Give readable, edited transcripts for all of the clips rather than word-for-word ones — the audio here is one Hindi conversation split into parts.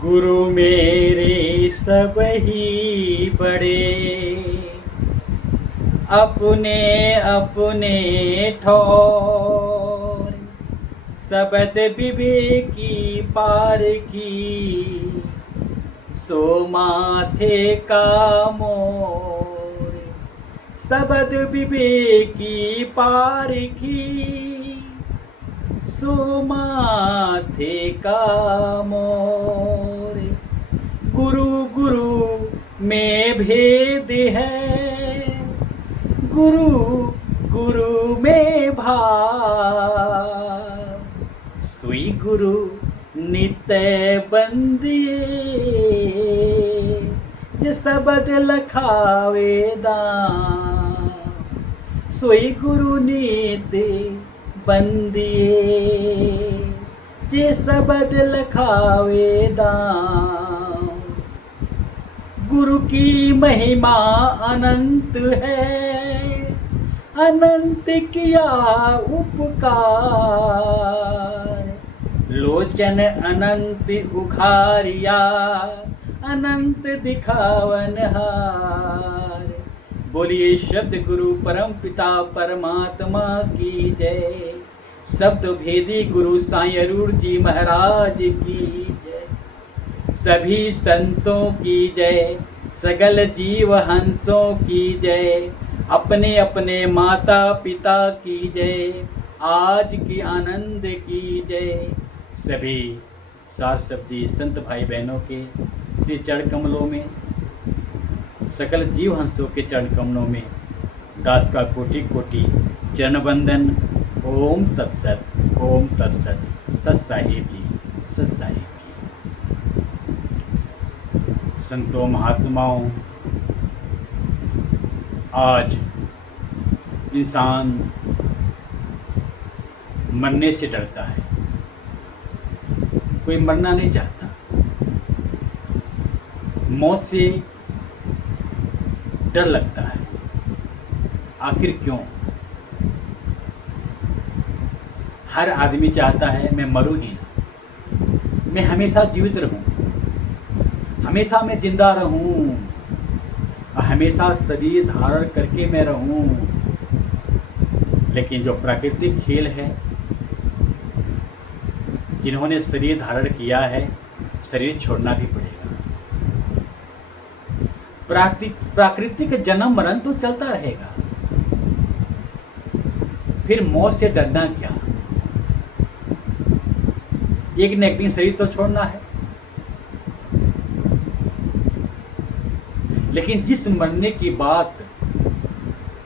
गुरु मेरे सब ही बड़े, अपने अपने ठौर। सबद विवेकी पार की, सो माथे का मोर। सबद विवेकी पार की, सो माथे का मोर। गुरु गुरु में भेद है, गुरु गुरु में भाव। सोई गुरु नित्य बंदिए, जे सबद लखावे दाम। सोई गुरु नित्य बंदिए, जे सबद लखावे दाम। गुरु की महिमा अनंत है, अनंत किया उपकार। लोचन अनंत उखारिया, अनंत दिखावन हार। बोलिए शब्द गुरु परम पिता परमात्मा की जय। शब्द भेदी गुरु साईं अरूढ़ जी महाराज की जय। सभी संतों की जय, सगल जीव हंसों की जय। अपने अपने माता पिता की जय, आज की आनंद की जय। सभी सार शब्दी संत भाई बहनों के श्री चरण कमलों में, सकल जीव हंसों के चरण कमलों में दास का कोटि कोटि चरण वंदन। ओम तत्सत, ओम तत्सत। सत साहिब जी, सत साहिब जी। संतों महात्माओं, आज इंसान मरने से डरता है, कोई मरना नहीं चाहता। मौत से डर लगता है। आखिर क्यों? हर आदमी चाहता है मैं मरूं ही ना, मैं हमेशा जीवित रहूं, हमेशा मैं जिंदा रहूं, हमेशा शरीर धारण करके मैं रहूं। लेकिन जो प्राकृतिक खेल है, जिन्होंने शरीर धारण किया है, शरीर छोड़ना भी पड़ेगा। प्राकृतिक जन्म मरण तो चलता रहेगा, फिर मौत से डरना क्या? एक न एक दिन शरीर तो छोड़ना है। लेकिन जिस मरने की बात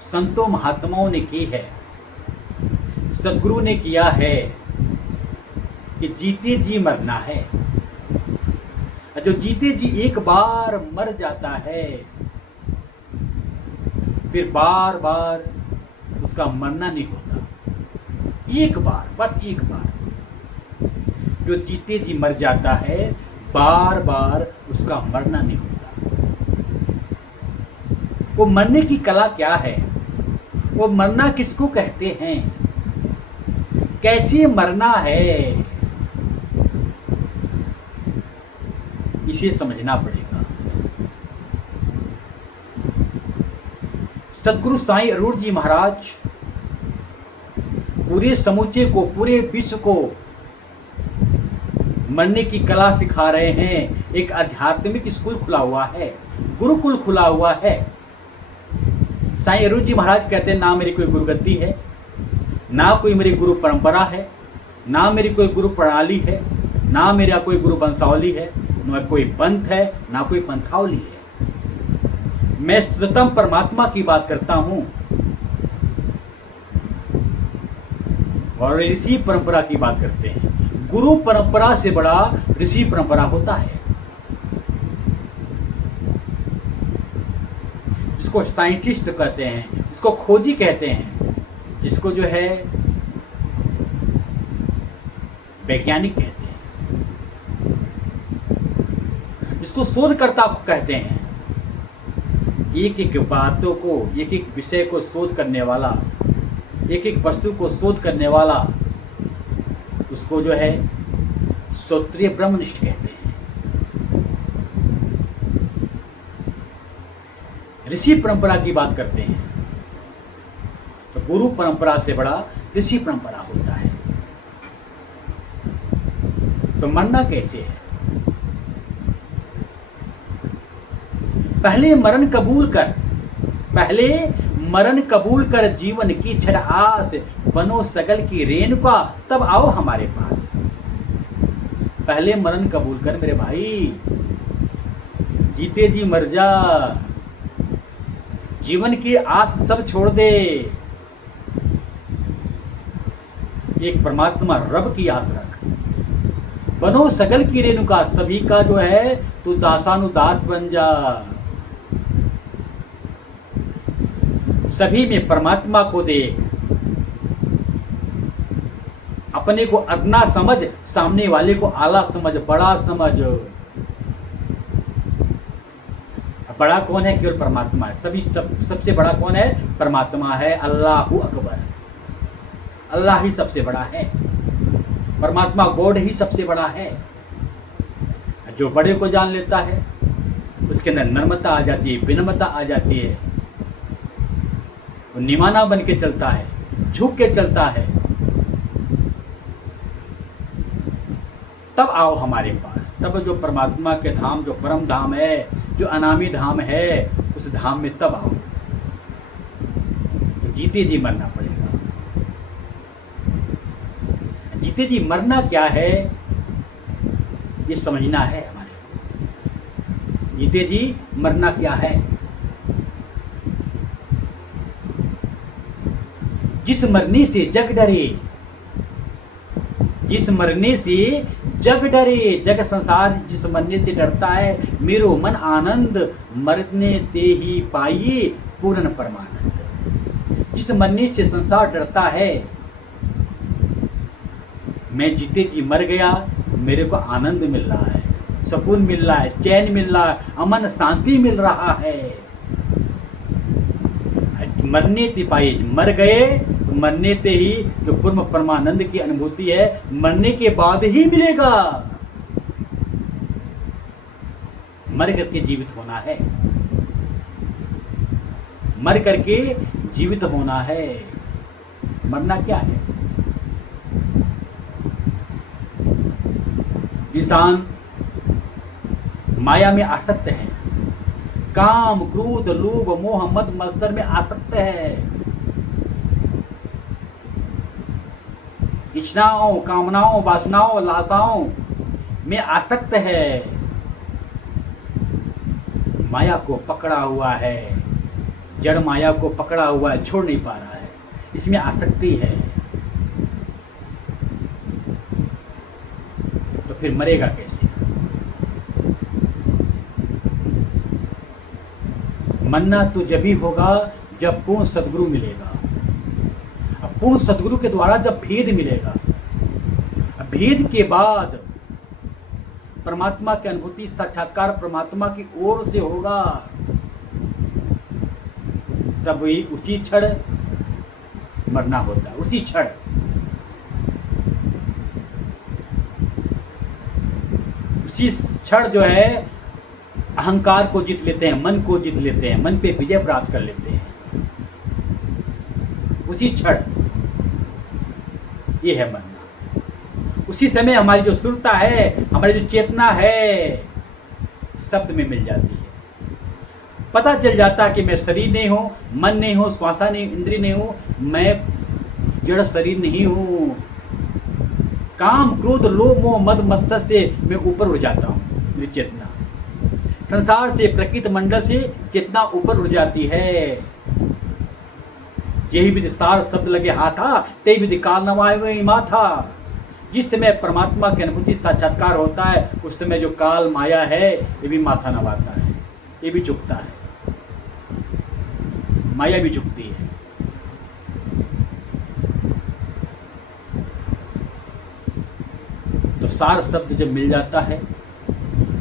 संतों महात्माओं ने की है, सदगुरु ने किया है कि जीते जी मरना है। जो जीते जी एक बार मर जाता है, फिर बार बार उसका मरना नहीं होता। एक बार, बस एक बार जो जीते जी मर जाता है, बार बार उसका मरना नहीं होता। वो मरने की कला क्या है? वो मरना किसको कहते हैं? कैसे मरना है, इसे समझना पड़ेगा। सदगुरु साईं अरूढ़ जी महाराज पूरे समूचे को, पूरे विश्व को मरने की कला सिखा रहे हैं। एक आध्यात्मिक स्कूल खुला हुआ है, गुरुकुल खुला हुआ है। साईं अरूढ़ जी महाराज कहते हैं, ना मेरी कोई गुरुगद्दी है, ना कोई मेरी गुरु परंपरा है, ना मेरी कोई गुरु प्रणाली है, ना मेरा कोई गुरु वंशावली है, ना कोई पंथ है, ना कोई पंथावली है। मैं शुद्धतम परमात्मा की बात करता हूं और ऋषि परंपरा की बात करते हैं। गुरु परंपरा से बड़ा ऋषि परंपरा होता है, जिसको साइंटिस्ट कहते हैं, जिसको खोजी कहते हैं, जिसको जो है वैज्ञानिक कहते हैं, जिसको शोधकर्ता कहते हैं। एक एक बातों को, एक एक विषय को शोध करने वाला, एक एक वस्तु को शोध करने वाला, उसको जो है श्रोत्रिय ब्रह्मनिष्ठ कहते हैं। ऋषि परंपरा की बात करते हैं तो गुरु परंपरा से बड़ा ऋषि परंपरा होता है। तो मरना कैसे है? पहले मरण कबूल कर जीवन की छठ आस, बनो सगल की रेणुका, तब आओ हमारे पास। पहले मरण कबूल कर मेरे भाई, जीते जी मर जा, जीवन की आस सब छोड़ दे, एक परमात्मा रब की आस रख, बनो सगल की रेणुका, सभी का जो है तू दासानुदास बन जा, सभी में परमात्मा को देख, अपने को अदना समझ, सामने वाले को आला समझ, बड़ा समझ। बड़ा कौन है? केवल परमात्मा है। सबसे बड़ा कौन है? परमात्मा है। अल्लाहु अकबर, अल्लाह ही सबसे बड़ा है, परमात्मा गॉड ही सबसे बड़ा है। जो बड़े को जान लेता है उसके अंदर नम्रता आ जाती है, विनम्रता आ जाती है, वो निमाना बन के चलता है, झुक के चलता है। तब आओ हमारे पास, तब जो परमात्मा के धाम, जो परम धाम है, जो अनामी धाम है, उस धाम में तब आओ। तो जीते जी मरना पड़ेगा। जीते जी मरना क्या है ये समझना है हमारे को। जीते जी मरना क्या है? जिस मरने से जग डरे, जिस मरने से जग डरे, जग संसार जिस मरने से डरता है, मेरो मन आनंद मरने ते ही पाइए पूर्ण परमानंद। जिस मरने से संसार डरता है, मैं जीते जी मर गया, मेरे को आनंद मिल रहा है, सुकून मिल रहा है, चैन मिल रहा है, अमन शांति मिल रहा है। मरने ते पाइए, मर गए, मरने ते ही जो पूर्ण परमानंद की अनुभूति है, मरने के बाद ही मिलेगा। मर करके जीवित होना है, मर करके जीवित होना है। मरना क्या है? इंसान माया में आसक्त है, काम क्रोध लोभ मोह मद मत्सर में आसक्त है, इच्छाओं कामनाओं वासनाओं लालसाओं में आसक्त है, माया को पकड़ा हुआ है, जड़ माया को पकड़ा हुआ है, छोड़ नहीं पा रहा है, इसमें आसक्ति है। तो फिर मरेगा कैसे? मरना तो जब ही होगा जब पूर्ण सद्गुरु मिलेगा। अब पूर्ण सद्गुरु के द्वारा जब भेद मिलेगा, अब भेद के बाद परमात्मा की अनुभूति, साक्षात्कार परमात्मा की ओर से होगा, तब वही उसी क्षण मरना होता है, उसी क्षण। उसी क्षण जो है अहंकार को जीत लेते हैं, मन को जीत लेते हैं, मन पे विजय प्राप्त कर लेते हैं, उसी क्षण। ये है मरना। उसी समय हमारी जो सुरता है, हमारी जो चेतना है, शब्द में मिल जाती है। पता चल जाता कि मैं शरीर नहीं हूँ, मन नहीं हूँ, श्वासा नहीं, इंद्रिय नहीं हूँ, मैं जड़ शरीर नहीं हूँ। काम क्रोध लोभ मोह मद मत्सर से मैं ऊपर उड़ जाता हूँ, मेरी चेतना संसार से, प्रकृति मंडल से चेतना ऊपर उड़ जाती है। यही विधि सार शब्द लगे हाथा, ते विधि काल नवाए हुए माथा। जिस समय परमात्मा की अनुभूति साक्षात्कार होता है, उस समय जो काल माया है ये भी माथा नवाता है, ये भी झुकता है, माया भी झुकती है। तो सार शब्द जब मिल जाता है,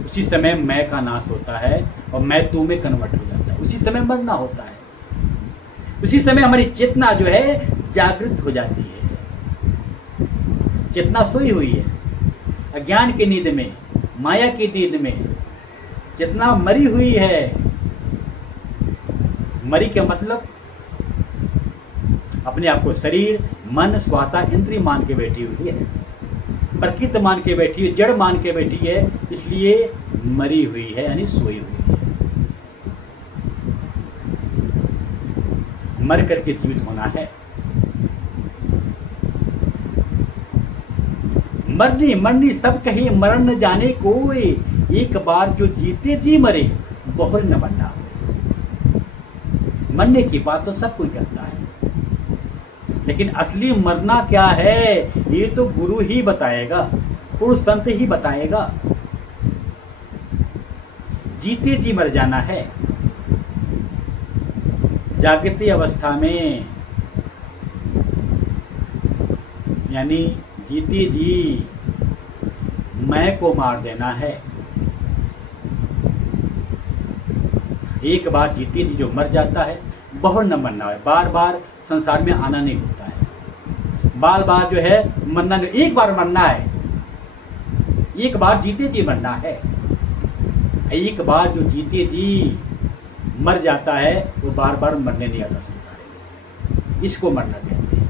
उसी समय मैं का नाश होता है और मैं तू में कन्वर्ट हो जाता है। उसी समय मरना होता है, उसी समय हमारी चेतना जो है जागृत हो जाती है। चेतना सोई हुई है, अज्ञान की नींद में, माया की नींद में जितना मरी हुई है। मरी का मतलब अपने आप को शरीर, मन, श्वासा, इंद्रिय मान के बैठी हुई है, प्रकृति मान के बैठी है, जड़ मान के बैठी है, इसलिए मरी हुई है, यानी सोई हुई है। मर करके जीवित होना है। मरनी मरनी सब कही, मरण न जाने कोई, एक बार जो जीते जी मरे, बहुर न मरना हो। मरने की बात तो सब कोई करता है, लेकिन असली मरना क्या है ये तो गुरु ही बताएगा, पुरुष संत ही बताएगा। जीते जी मर जाना है। जागृति अवस्था में, यानी जीते जी मैं को मार देना है। एक बार जीते जी जो मर जाता है, बहुत न मरना है। बार बार संसार में आना नहीं होता है, बार बार जो है मरना नहीं, एक बार मरना है, एक बार जीते जी मरना है। एक बार जो जीते जी मर जाता है वो बार बार मरने नहीं आता संसार में, इसको मरना कहते हैं।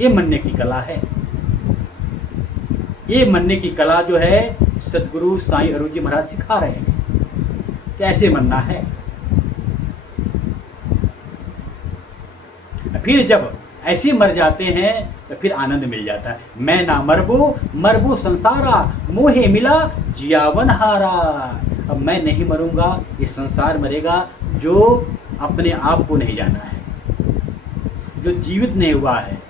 ये मरने की कला है। ये मरने की कला जो है सदगुरु साईं अरूण जी महाराज सिखा रहे हैं, कैसे मरना है। फिर जब ऐसे मर जाते हैं तो फिर आनंद मिल जाता है। मैं ना मरबू मरबू संसारा, मोहे मिला जियावन हारा। अब मैं नहीं मरूंगा, ये संसार मरेगा जो अपने आप को नहीं जाना है, जो जीवित नहीं हुआ है।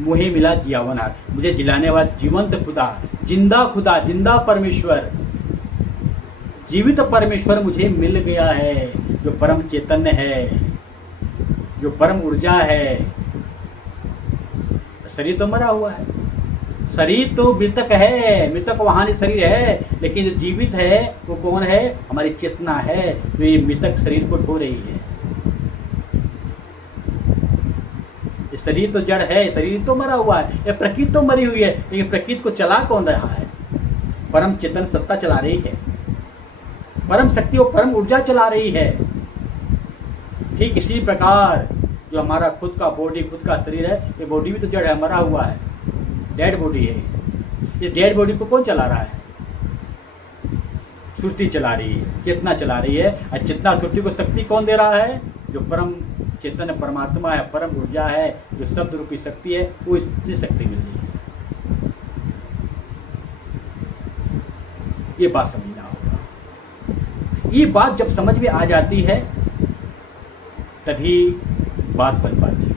मोहे मिला जियावन हार, मुझे जिलाने वाला जीवंत खुदा, जिंदा परमेश्वर, जीवित परमेश्वर मुझे मिल गया है, जो परम चैतन्य है, जो परम ऊर्जा है। शरीर तो मरा हुआ है, शरीर तो मृतक है, मृतक वहां शरीर है, लेकिन जो जीवित है वो कौन है? हमारी चेतना है, जो ये मृतक शरीर को ढो रही है। ये शरीर तो जड़ है, शरीर तो मरा हुआ है, ये प्रकृति तो मरी हुई है, लेकिन प्रकृति को चला कौन रहा है? परम चेतन सत्ता चला रही है, परम शक्ति और परम ऊर्जा चला रही है। ठीक इसी प्रकार जो हमारा खुद का बॉडी, खुद का शरीर है, ये बॉडी भी तो जड़ है, मरा हुआ है, डेड बॉडी है। इस डेड बॉडी को कौन चला रहा है? श्रुति चला रही है, चेतना चला रही है। और चेतना श्रुति को शक्ति कौन दे रहा है? जो परम चेतन परमात्मा है, परम ऊर्जा है, जो शब्द रूपी शक्ति है, वो इससे शक्ति मिल रही है। ये बात समझना होगा। ये बात जब समझ में आ जाती है तभी बात बन पाती है।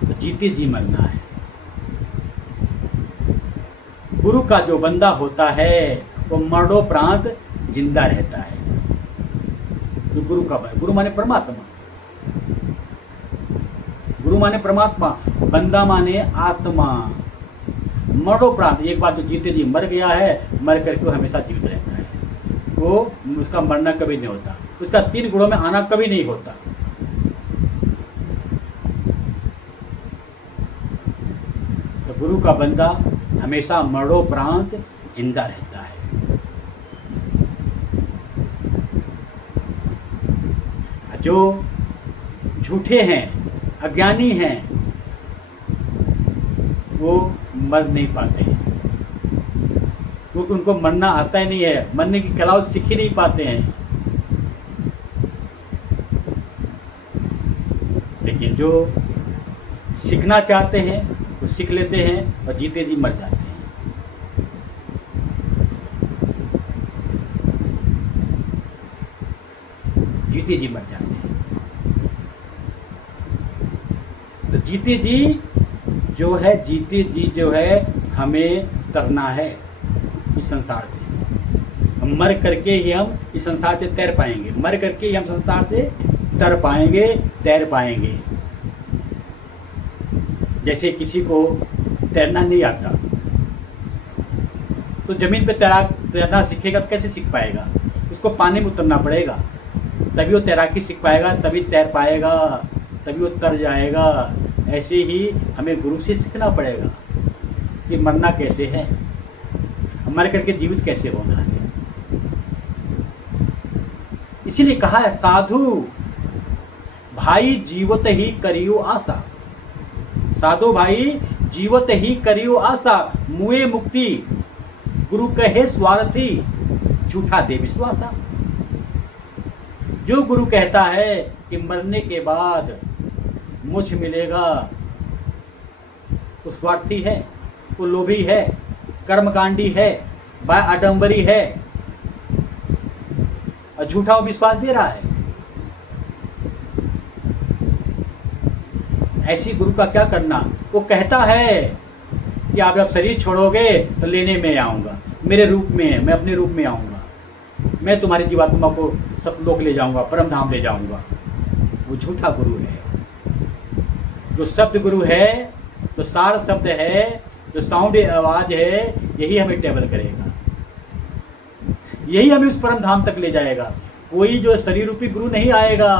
तो जीते जी मरना है। गुरु का जो बंदा होता है वो मरणोपरांत जिंदा रहता है। जो गुरु का, गुरु माने परमात्मा, गुरु माने परमात्मा, बंदा माने आत्मा। मरणोपरांत, एक बार जो जीते जी मर गया है, मर करके वो हमेशा जीवित रहता है। वो उसका मरना कभी नहीं होता, उसका 3 गुणों में आना कभी नहीं होता। तो गुरु का बंदा हमेशा मरणोपरांत जिंदा रहता है। जो झूठे हैं, अज्ञानी हैं, वो मर नहीं पाते हैं, क्योंकि उनको मरना आता ही नहीं है, मरने की कला सीख ही नहीं पाते हैं। लेकिन जो सीखना चाहते हैं वो सीख लेते हैं और जीते जी मर जाते हैं। जीते जी मर जाते हैं। तो जीते जी जो है, जीते जी जो है हमें तरना है इस संसार से। मर करके ही हम इस संसार से तैर पाएंगे, मर करके ही हम संसार से तर पाएंगे, तैर पाएंगे। जैसे किसी को तैरना नहीं आता तो जमीन पे तैरना सीखेगा तो कैसे सीख पाएगा? उसको पानी में उतरना पड़ेगा, तभी वो तैराकी सीख पाएगा, तभी तैर पाएगा। तभी वो तर जाएगा। ऐसे ही हमें गुरु से सीखना पड़ेगा कि मरना कैसे है, मर करके जीवित कैसे होना है। इसीलिए कहा है साधु भाई जीवत ही करियो आशा, साधु भाई जीवत ही करियो आशा, मुए मुक्ति गुरु कहे स्वार्थी, झूठा दे विश्वासा। जो गुरु कहता है कि मरने के बाद मोक्ष मिलेगा, वो स्वार्थी है, वो लोभी है, कर्मकांडी है, बाय आडंबरी है और झूठा विश्वास दे रहा है। ऐसी गुरु का क्या करना। वो कहता है कि आप जब शरीर छोड़ोगे तो लेने में आऊँगा, मेरे रूप में, मैं अपने रूप में आऊँगा, मैं तुम्हारी जीवात्मा को सतलोक ले जाऊँगा, परम धाम ले जाऊँगा। वो झूठा गुरु है। जो शब्द गुरु है, जो सार शब्द है, जो साउंड आवाज है, यही हमें टेबल करेगा, यही हमें उस परम धाम तक ले जाएगा। कोई जो शरीर रूपी गुरु नहीं आएगा।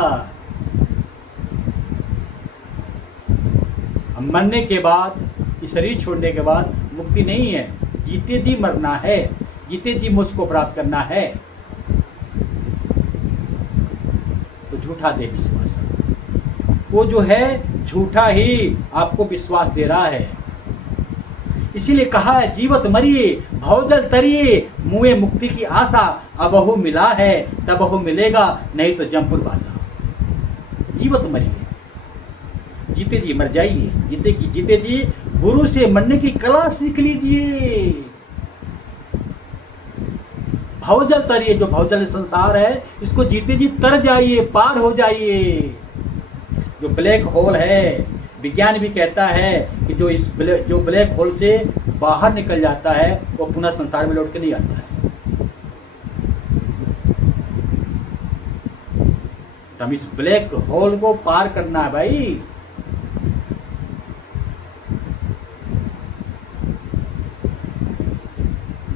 हम मरने के बाद, इस शरीर छोड़ने के बाद मुक्ति नहीं है, जीते जी मरना है, जीते जी मोक्ष को प्राप्त करना है। तो झूठा दे विश्वास, वो जो है झूठा ही आपको विश्वास दे रहा है। इसीलिए कहा है जीवत मरिए भवजल तरिए, मुए मुक्ति की आशा, अबहु मिला है तबहु मिलेगा, नहीं तो जमपुर बासा। जीवत मरिए, जीते जी मर जाइए, जीते जी गुरु से मरने की कला सीख लीजिए। भवजल तरिए, जो भवजल संसार है, इसको जीते जी तर जाइए, पार हो जाइए। जो ब्लैक होल है, विज्ञान भी कहता है कि जो ब्लैक होल से बाहर निकल जाता है वो पुनः संसार में लौट के नहीं आता है। तो हम इस ब्लैक होल को पार करना है भाई।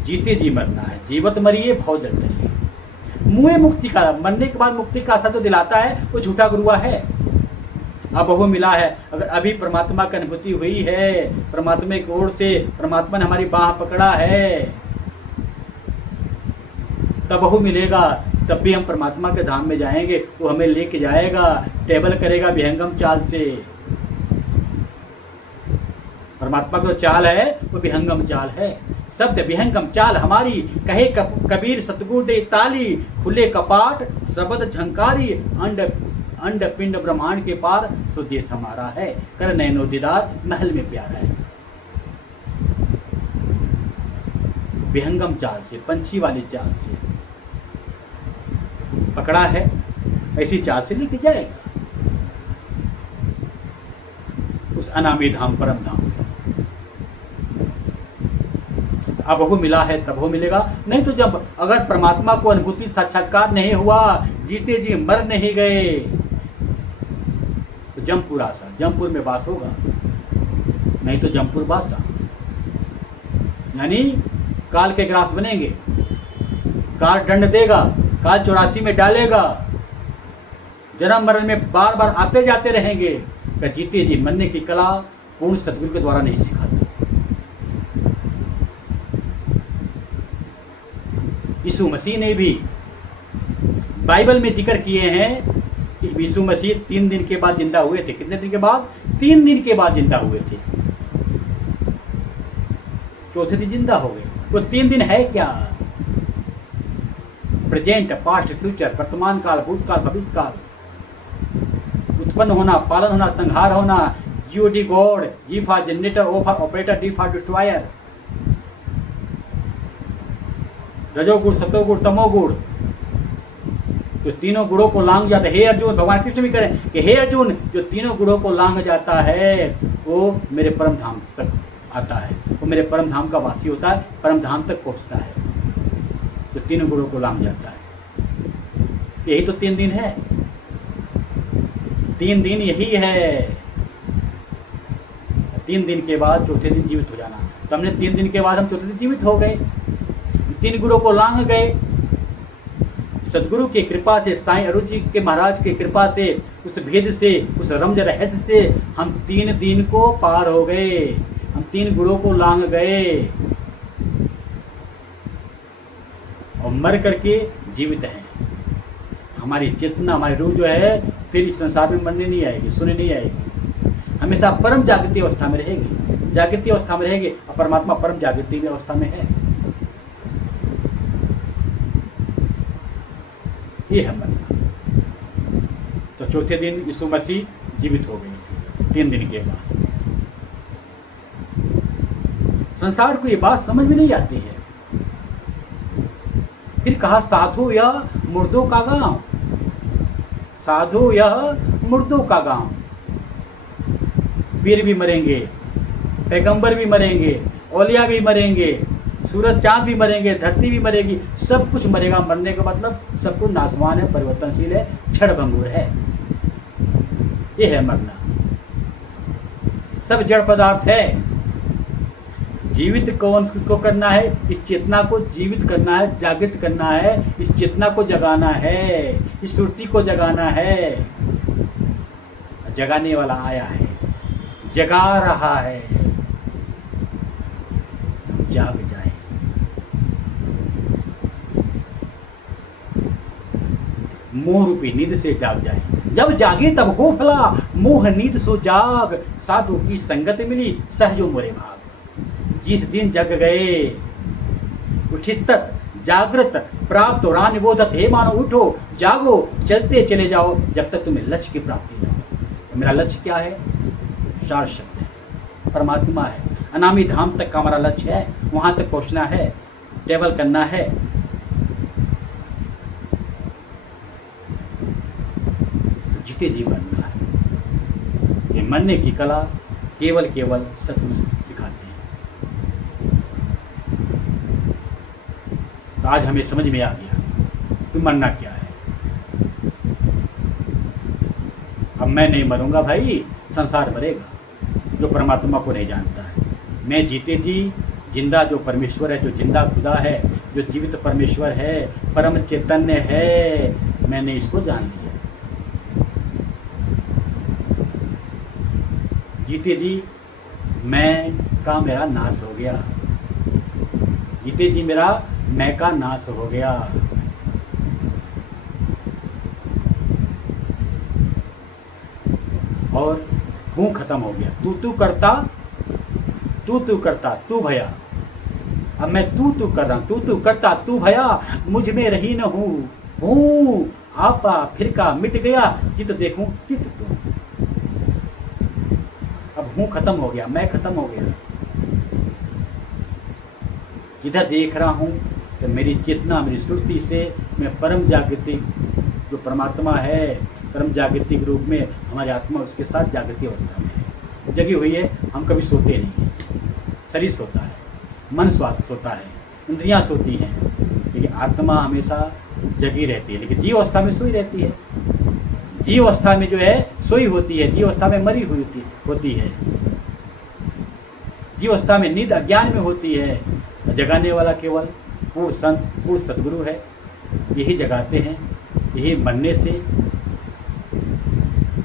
जीते जी मरना है, जीवत मरिए भवजल तरिए, मुए मुक्ति का, मरने के बाद मुक्ति का आशा जो दिलाता है वो झूठा गुरुआ है। अब वो मिला है, अगर अभी परमात्मा की अनुभूति हुई है, परमात्मा की ओर से परमात्मा ने हमारी बाह पकड़ा है, तब वो मिलेगा, तब भी हम परमात्मा के धाम में जाएंगे। वो हमें लेके जाएगा, टेबल करेगा विहंगम चाल से। परमात्मा का चाल है वो विहंगम चाल है। शब्द विहंगम चाल हमारी, कहे कबीर सतगुरु दे ताली, खुले कपाट शब्द झंकारी, अंड पिंड ब्रह्मांड के पार सो देश हमारा है, कर नैनो दीदार महल में प्यारा है। विहंगम चाल से, पंछी वाली चाल से पकड़ा है, ऐसी चाल से लेके जाएगा उस अनामी धाम, परम धाम। अब वो मिला है तब वो मिलेगा, नहीं तो जब अगर परमात्मा को अनुभूति साक्षात्कार नहीं हुआ, जीते जी मर नहीं गए, तो जमपुर आशा, जमपुर में वास होगा, नहीं तो जमपुर बासा। यानी काल के ग्रास बनेंगे, काल दंड देगा, काल 84 में डालेगा, जन्म मरण में बार बार आते जाते रहेंगे। क्या जीते जी मरने की कला पूर्ण सदगुरु के द्वारा नहीं सिखाता। यीशु मसीह ने भी बाइबल में जिक्र किए हैं कि यीशु मसीह 3 दिन के बाद जिंदा हुए थे। कितने दिन के बाद? 3 दिन के बाद जिंदा हुए थे। चौथे दिन जिंदा हो गए। वो 3 दिन है क्या? प्रेजेंट, पास्ट, फ्यूचर, वर्तमान काल, भूतकाल, भविष्य काल, उत्पन्न होना, पालन होना, संहार होना, you the God, G for generator, O for operator, D for destroyer, रजोगुण, सतोगुण, तमोगुण, जो तीनों गुणों को लांग जाता है। हे अर्जुन, भगवान कृष्ण भी करें कि हे अर्जुन, जो तीनों गुणों को लांग जाता है वो मेरे परम धाम तक आता है, वो मेरे परम धाम का वासी होता है, परम धाम तक पहुंचता है, जो तीनों गुणों को लांग जाता है। यही तो 3 दिन है, 3 दिन यही है। 3 दिन के बाद चौथे दिन जीवित हो जाना। तो हमने 3 दिन के बाद हम चौथे दिन जीवित हो गए, 3 गुणों को लांग गए, सदगुरु की कृपा से, साईं अरुण जी के महाराज की कृपा से, उस भेद से, उस रमज रहस्य से हम 3 दिन को पार हो गए, हम 3 गुणों को लांग गए और मर करके जीवित हैं। हमारी चेतना, हमारी रूह जो है फिर इस संसार में मरने नहीं आएगी, सुनने नहीं आएगी, हमेशा परम जागृति अवस्था में रहेगी, जागृति अवस्था में रहेगी और परमात्मा परम जागृति अवस्था में है। ये है मरना। तो चौथे दिन यीशु मसीह जीवित हो गए 3 दिन के बाद। संसार को ये बात समझ में नहीं आती है। फिर कहा साधु यह मुर्दों का गांव, साधु यह मुर्दों का गांव। वीर भी मरेंगे, पैगंबर भी मरेंगे, औलिया भी मरेंगे, सूरज चांद भी मरेंगे, धरती भी मरेगी, सब कुछ मरेगा। मरने का मतलब सब कुछ नासवान है, परिवर्तनशील है, क्षण भंगुर है। ये है मरना। सब जड़ पदार्थ है। जीवित कौन किसको करना है? इस चेतना को जीवित करना है, जागृत करना है, इस चेतना को जगाना है, इस सुरती को जगाना है। जगाने वाला आया है, जगा रहा है। जाग जाए। मोह रूपी नींद से जाग जाए। जब जागे तब हो फला, मोह नींद सो जाग। साधु की संगत मिली, सहजो मोरे भाग। जिस दिन जग गए उठिस्तत जागृत प्राप्त और निबोधत। हे मानो उठो, जागो, चलते चले जाओ जब तक तुम्हें लक्ष्य की प्राप्ति न हो। मेरा लक्ष्य क्या है? 4 शब्द है, परमात्मा है। अनामी धाम तक का हमारा लक्ष्य है, वहां तक पहुंचना है, ट्रेवल करना है। जीते जी मरना है। ये मरने की कला केवल सतगुरु सिखाते हैं। तो आज हमें समझ में आ गया कि मरना क्या है। अब मैं नहीं मरूंगा भाई, संसार मरेगा जो परमात्मा को नहीं जानता है। मैं जीते जी जिंदा जो परमेश्वर है, जो जिंदा खुदा है, जो जीवित परमेश्वर है, परम चैतन्य है, मैंने इसको जान लिया। जीते जी मैं का मेरा नाश हो गया। जीते जी मेरा मैं का नाश हो गया। और हूँ खत्म हो गया। तू करता, तू भया। अब मैं तू कर रहा हूँ, तू करता, तू भया, मुझ में रही न हूँ आपा फिरका मिट गया, चित देखूं चित तू। अब हूँ खत्म हो गया, मैं खत्म हो गया। जिधर देख रहा हूँ तो मेरी चेतना, मेरी सुरती से मैं परम जागृति जो परमात्मा है, परम जागृति के रूप में हमारी आत्मा उसके साथ जागृति अवस्था में है, जगी हुई है। हम कभी सोते नहीं हैं। शरीर सोता है, मन स्वास्थ्य सोता है, इंद्रियां सोती हैं, लेकिन आत्मा हमेशा जगी रहती है। लेकिन जीव अवस्था में सोई रहती है। जीव अवस्था में जो है सोई होती है, जीव अवस्था में मरी हुई होती है। जीव अवस्था में नींद अज्ञान में होती है। जगाने वाला केवल पूर्ण संत, पूर्ण सदगुरु है। यही जगाते हैं, यही मरने से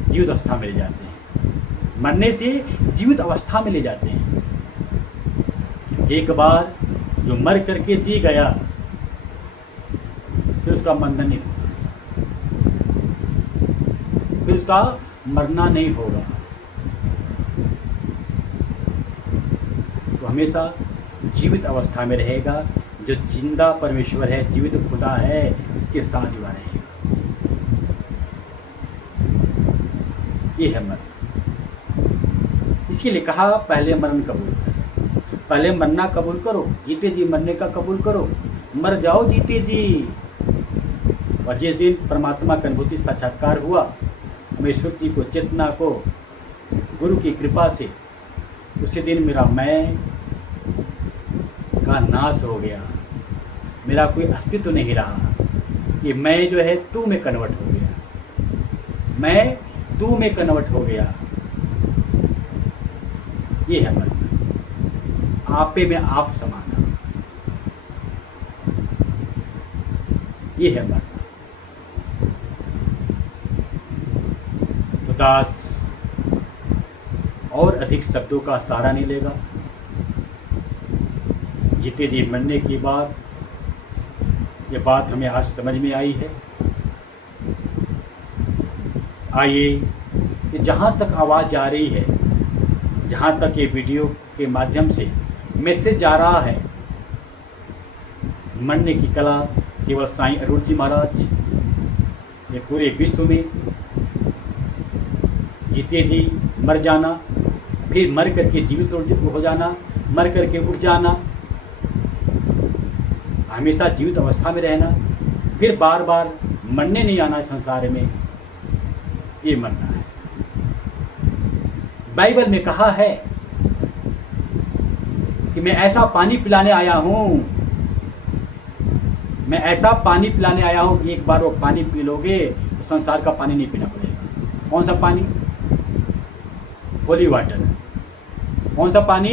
जीवित अवस्था में ले जाते हैं, मरने से जीवित अवस्था में ले जाते हैं। एक बार जो मर करके जी गया फिर उसका मरना नहीं होगा, फिर उसका मरना नहीं होगा। तो हमेशा जीवित अवस्था में रहेगा। जो जिंदा परमेश्वर है, जीवित खुदा है, इसके साथ जुड़ा रहेगा। ये है मरण। इसके लिए कहा पहले मरण कबूल करो, पहले मरना कबूल करो, जीते जी मरने का कबूल करो, मर जाओ जीते जी। और जिस दिन परमात्मा का अनुभूति साक्षात्कार हुआ, हमें सुरती को, चेतना को, गुरु की कृपा से, उसी दिन मेरा मैं का नाश हो गया। मेरा कोई अस्तित्व नहीं रहा। ये मैं जो है तू में कन्वर्ट हो गया, मैं तू में कन्वर्ट हो गया। ये है मरना, आपे में आप समाना। ये है मरना। दास और अधिक शब्दों का सहारा नहीं लेगा। जीते जी मरने की बात, ये बात हमें आज समझ में आई है। आइए, जहाँ तक आवाज़ जा रही है, जहाँ तक ये वीडियो के माध्यम से मैसेज जा रहा है, मरने की कला केवल साईं अरुण जी महाराज, ये पूरे विश्व में जीते जी मर जाना, फिर मर करके जीवित हो जाना, मर करके उठ जाना, हमेशा जीवित अवस्था में रहना, फिर बार बार मरने नहीं आना संसार में, ये मरना है। बाइबल में कहा है कि मैं ऐसा पानी पिलाने आया हूँ, मैं ऐसा पानी पिलाने आया हूँ कि एक बार वो पानी पी लोगे तो संसार का पानी नहीं पीना पड़ेगा। कौन सा पानी? Holy water. कौन सा पानी?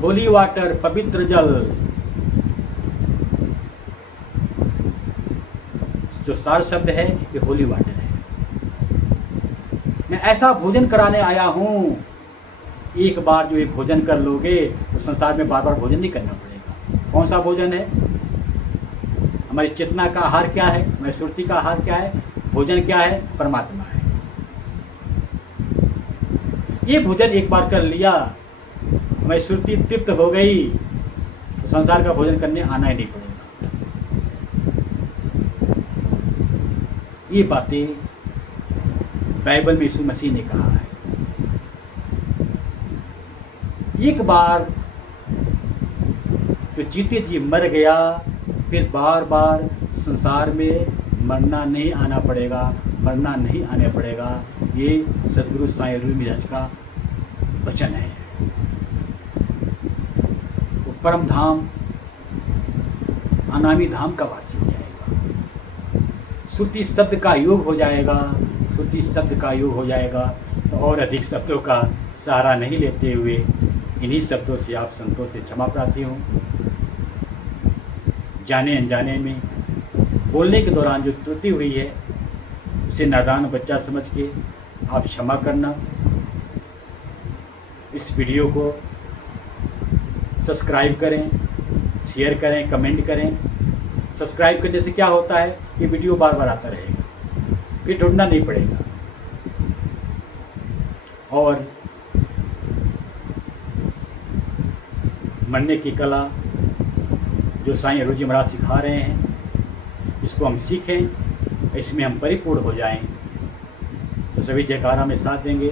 होली वाटर, पवित्र जल। जो सार शब्द है ये होली वाटर है। मैं ऐसा भोजन कराने आया हूँ, एक बार जो ये भोजन कर लोगे तो संसार में बार बार भोजन नहीं करना पड़ेगा। कौन सा भोजन है? हमारी चेतना का आहार क्या है? हमारी सुरती का आहार क्या है? भोजन क्या है? परमात्मा है। ये भोजन एक बार कर लिया, हमारी सुरती तृप्त हो गई तो संसार का भोजन करने आना ही नहीं पड़ेगा। ये बातें बाइबल में यीशु मसीह ने कहा है। एक बार जो जीते जी मर गया, फिर बार बार संसार में मरना नहीं आना पड़ेगा, मरना नहीं आने पड़ेगा। ये सदगुरु साईं अरुण महाराज का वचन है। वो परम धाम, अनामी धाम का वासी हो जाएगा। श्रुति शब्द का योग हो जाएगा, श्रुति शब्द का योग हो जाएगा। तो और अधिक शब्दों का सहारा नहीं लेते हुए इन्हीं शब्दों से आप संतों से क्षमा प्रार्थी हूँ। जाने अनजाने में बोलने के दौरान जो त्रुटि हुई है उसे नादान बच्चा समझ के आप क्षमा करना। इस वीडियो को सब्सक्राइब करें, शेयर करें, कमेंट करें। सब्सक्राइब करने से क्या होता है, ये वीडियो बार बार आता रहेगा, फिर ढूंढना नहीं पड़ेगा। और मरने की कला जो साईं अरुण जी महाराज सिखा रहे हैं, इसको हम सीखें, इसमें हम परिपूर्ण हो जाएं। तो सभी जयकारा में साथ देंगे।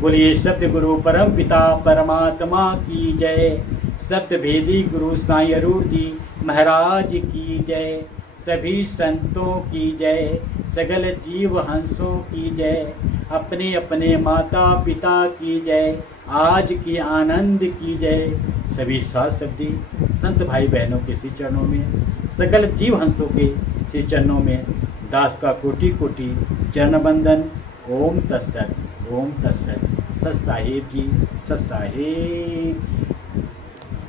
बोलिए सत्य गुरु परम पिता परमात्मा की जय। सत्य भेदी गुरु साईं अरुण जी महाराज की जय। सभी संतों की जय, सगल जीव हंसों की जय। अपने अपने माता पिता की जय, आज की आनंद की जय। सभी साथ शब्दी संत भाई बहनों के श्री चरणों में, सकल जीव हंसों के श्री चरणों में दास का कोटि कोटि चरण बंदन। ओम तत्सत, ओम तत्सत। सत साहेब जी, सत साहेब जी।